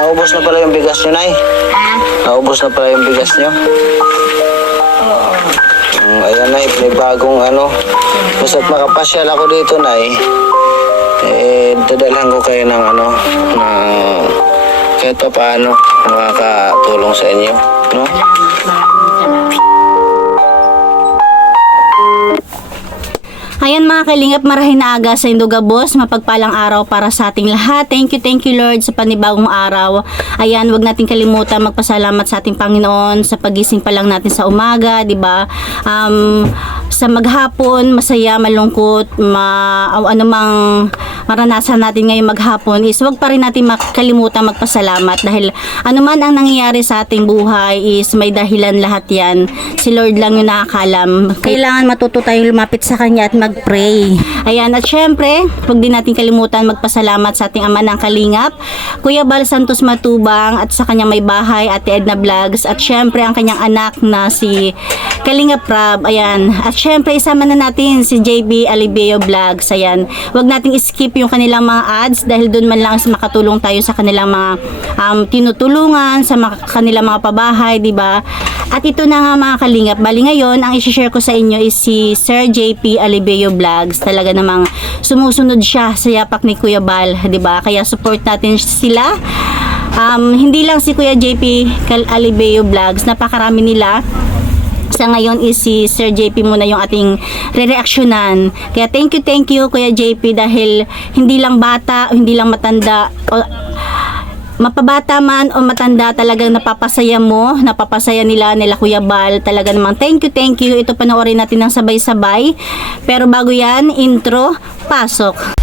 Naubos na pala yung bigas nyo, Nay. Naubos na pala yung bigas nyo. Ayan, Nay, may bagong ano. Basta't makapasyal ako dito, Nay. Dadalhan ko kayo ng ano, ng kahit pa paano makakatulong sa inyo, no? Ayan mga kalingap, marahin na aga sa Indogabos, mapagpalang araw para sa ating lahat. Thank you Lord sa panibagong araw. Ayan, wag natin kalimutan magpasalamat sa ating Panginoon sa pagising pa lang natin sa umaga, 'di ba? Sa maghapon, masaya, malungkot, anumang maranasan natin ngayong maghapon is wag pa rin natin makalimutan magpasalamat dahil anuman ang nangyayari sa ating buhay is may dahilan lahat yan. Si Lord lang yung nakakalam. Kailangan matuto tayong lumapit sa Kanya at mag-pray. Ayan, at syempre, wag din natin kalimutan magpasalamat sa ating Ama ng Kalingap, Kuya Bal Santos Matubang at sa kanyang may bahay, Ate Edna Vlogs, at syempre ang kanyang anak na si Kalingap Rab. Ayan, at syempre isama na natin si JB Alibeo Vlogs. Ayan, wag nating skip yung kanilang mga ads dahil doon man lang makatulong tayo sa kanilang mga tinutulungan, sa kanilang mga pabahay, di ba? At ito na nga mga kalingap, bali ngayon ang i-share ko sa inyo is si Sir JP Alibeo Vlogs. Talaga namang sumusunod siya sa yapak ni Kuya Bal, di ba? Kaya support natin sila. Hindi lang si Kuya JP Alibeo Vlogs, napakarami nila. Sa ngayon is si Sir JP muna yung ating re-reaksyonan. Kaya thank you Kuya JP dahil hindi lang bata, hindi lang matanda, mapabata man o matanda, talagang napapasaya mo, napapasaya nila Kuya Bal. Talaga namang thank you. Ito panoorin natin ng sabay-sabay. Pero bago yan, intro, pasok.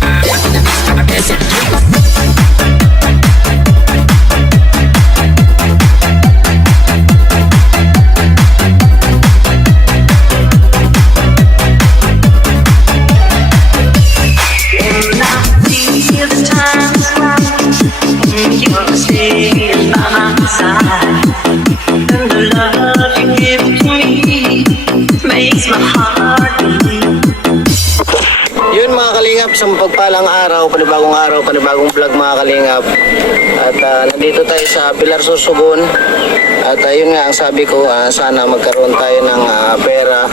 Yun mga kalingap, isang pagpalang araw, panibagong vlog mga kalingap. At nandito tayo sa Pilar Sorsogon. At yun nga ang sabi ko, sana magkaroon tayo ng pera,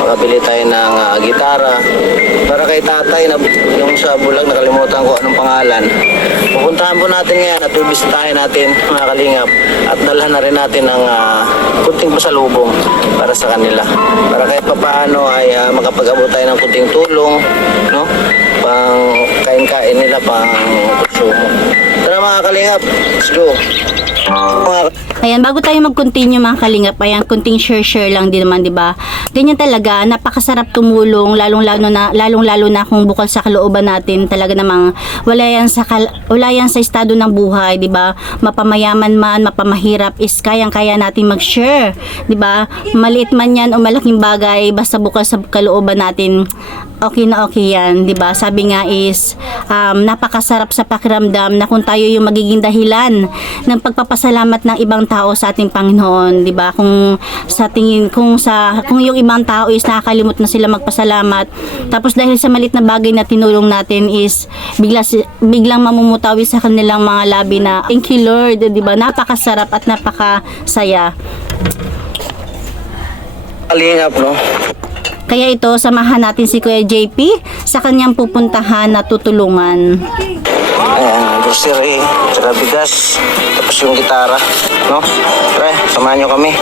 makabili tayo ng gitara para kay tatay na yung sa Bulag, nakalimutan ko anong pangalan. Pupuntahan po natin ngayon at bibisitahin natin mga kalingap at dalhan na rin natin ng kunting pasalubong para sa kanila, para kahit papaano ay makapag-abot tayo ng kunting tulong, no? Pang kain-kain nila, pang konsumo. Tara mga kalingap, let's go. Ayan, bago tayo mag-continue mga kalingap, ayan, kunting share lang din naman, 'di ba? Ganyan talaga, napakasarap tumulong, lalong-lalo na kung bukal sa kalooban natin. Talaga namang wala yan sa estado ng buhay, 'di ba? Mapamayaman man, mapamahirap is kayang-kaya natin mag-share, 'di ba? Maliit man 'yan o malaking bagay, basta bukal sa kalooban natin, okay na okay yan, 'di ba? Sabi nga is napakasarap sa pakiramdam na kung tayo yung magiging dahilan ng pagpapasalamat ng ibang tao sa ating Panginoon, 'di ba? Kung yung ibang tao is nakakalimot na sila magpasalamat, tapos dahil sa malit na bagay na tinulong natin is biglang mamumutawi sa kanilang mga labi na thank you Lord, 'di ba? Napakasarap at napakasaya. Kalingap, no? Kaya ito, samahan natin si Kuya JP sa kanyang pupuntahan na tutulungan. Ayan, grocery, tsaka bigas, tapos yung gitara, no? Tara, samahan nyo kami.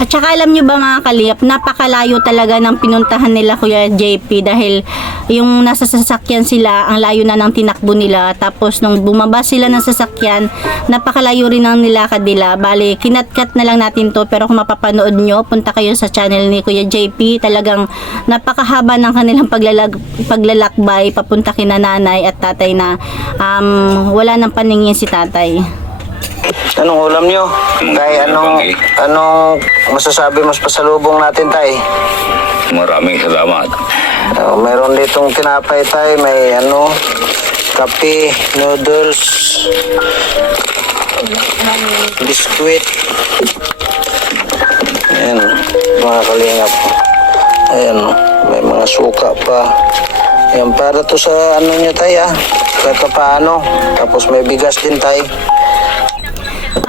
At saka alam nyo ba mga kalingap, napakalayo talaga ng pinuntahan nila Kuya JP dahil yung nasa sasakyan sila, ang layo na ng tinakbo nila. Tapos nung bumaba sila ng sasakyan, napakalayo rin ng nilakad nila. Bale, kinatkat na lang natin to, pero kung mapapanood nyo, punta kayo sa channel ni Kuya JP. Talagang napakahaba ng kanilang paglalakbay papunta kina nanay at tatay na wala nang paningin si tatay. Anong ulam nyo? Kaya anong masasabi mas pasalubong natin, tay? Maraming salamat. Meron ditong tinapay tayo, may ano, kape, noodles, biskuit. Ayan, mga kalingap. Ayan, may mga suka pa. Ayan, para to sa ano nyo tayo, kahit pa paano. Tapos may bigas din tayo.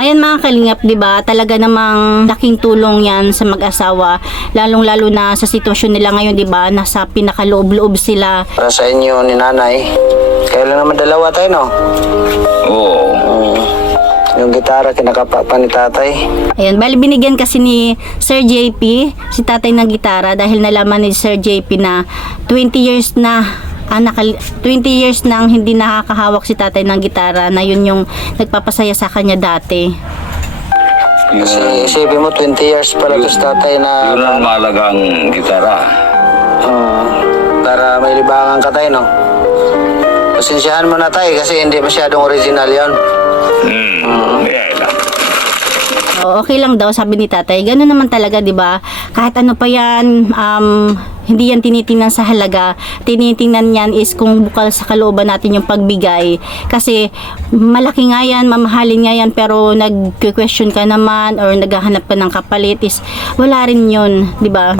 Ayan mga kalingap, 'di ba? Talaga namang laking tulong 'yan sa mag-asawa, lalong-lalo na sa sitwasyon nila ngayon, 'di ba? Nasa pinakaloob-loob sila. Para sa inyo ni nanay. Kaya lang naman dalawa tayo, no? Oo. Yung gitara, kinakapa pa ni tatay. Ayan, bali binigyan kasi ni Sir JP, si tatay ng gitara dahil nalaman ni Sir JP na 20 years na 20 years nang hindi nakakahawak si tatay ng gitara, na yun yung nagpapasaya sa kanya dati. Kasi isipin mo, 20 years pala to sa tatay na Yun ang mahalagang gitara. para may libangan ka tayo, no? Pasensyahan mo na tayo kasi hindi masyadong original yon. Kaya lang. O, okay lang daw, sabi ni tatay. Ganun naman talaga, 'di ba? Kahit ano pa 'yan, hindi yan tinitingnan sa halaga. Tinitingnan yan is kung bukal sa kalooban natin yung pagbigay. Kasi malaki nga yan, mamahalin nga yan, pero nag-question ka naman or naghahanap ka ng kapalit is wala rin yun, 'di ba?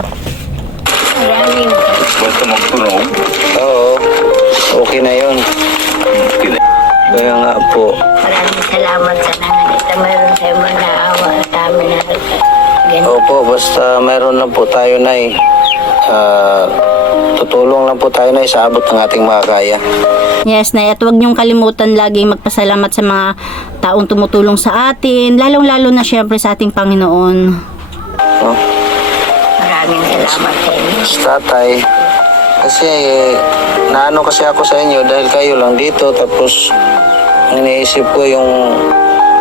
Basta magtunog. Oo, okay na yun. Kaya nga po. Maraming salamat sa nanganita. Mayroon tayo manaawa sa amin na ganyan. Opo, basta mayroon lang po tayo na tutulong lang po tayo na sa abot ng ating makakaya. Yes, na, at huwag niyong kalimutan laging magpasalamat sa mga taong tumutulong sa atin, lalong-lalo na syempre sa ating Panginoon. No? Maraming salamat sa inyo. Tatay, kasi naano kasi ako sa inyo dahil kayo lang dito, tapos iniisip ko yung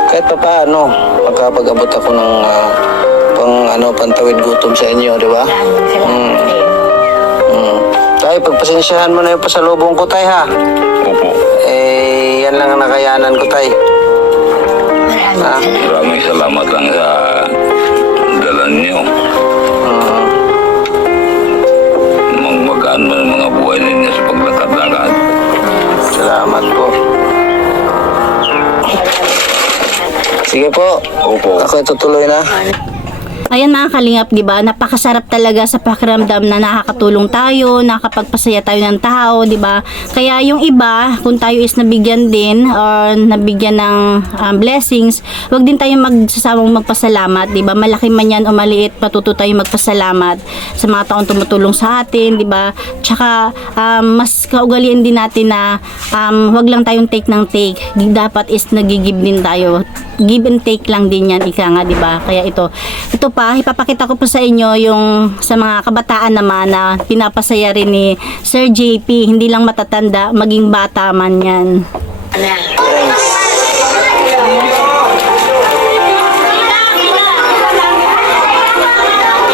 kahit pa paano makapag-abot ako ng pantawid gutom sa inyo, di ba? Maraming salamat sa inyo. Tay, pagpasensyahan mo na yung pasalubong ko, tay, ha? Opo. Yan lang ang nakayanan ko, tay. Maraming salamat. Maraming salamat lang sa dalan niyo. Magmagaan mo ng mga buhay ninyo sa paglakad-lakad. Salamat po. Sige po. Opo. Ako tutuloy na. Ayan mga kalingap, di ba? Napakasarap talaga sa pakiramdam na nakakatulong tayo, nakakapagpasaya tayo ng tao, di ba? Kaya yung iba, kung tayo is nabigyan din or nabigyan ng blessings, wag din tayo magsasawang magpasalamat, di ba? Malaki man yan o maliit, patuto tayo magpasalamat sa mga taong tumutulong sa atin, di ba? Tsaka mas kaugalian din natin na wag lang tayong take ng take. Dapat is nagigib din tayo. Give and take lang din yan, ika nga, di ba? Kaya ito pa, ipapakita ko po sa inyo yung sa mga kabataan naman na pinapasaya rin ni Sir JP, hindi lang matatanda, maging bata man yan.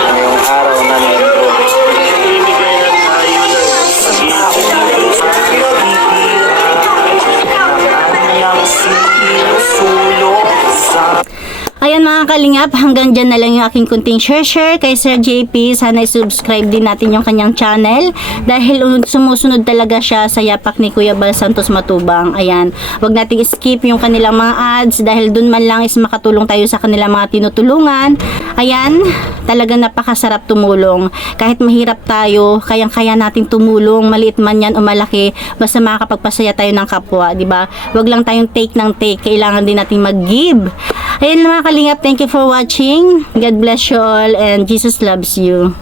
Ngayong araw na nito. Ayan mga kalingap, hanggang dyan na lang yung aking kunting share kay Sir JP. Sana i-subscribe din natin yung kanyang channel dahil sumusunod talaga siya sa yapak ni Kuya Bal Santos Matubang. Ayan, wag nating skip yung kanilang mga ads dahil dun man lang is makatulong tayo sa kanilang mga tinutulungan. Ayan, talagang napakasarap tumulong. Kahit mahirap tayo, kayang-kaya nating tumulong, maliit man yan o malaki, basta makakapagpasaya tayo ng kapwa, di ba? Wag lang tayong take ng take, kailangan din nating mag-give. Ayan mga kalingap, thank you for watching. God bless you all and Jesus loves you.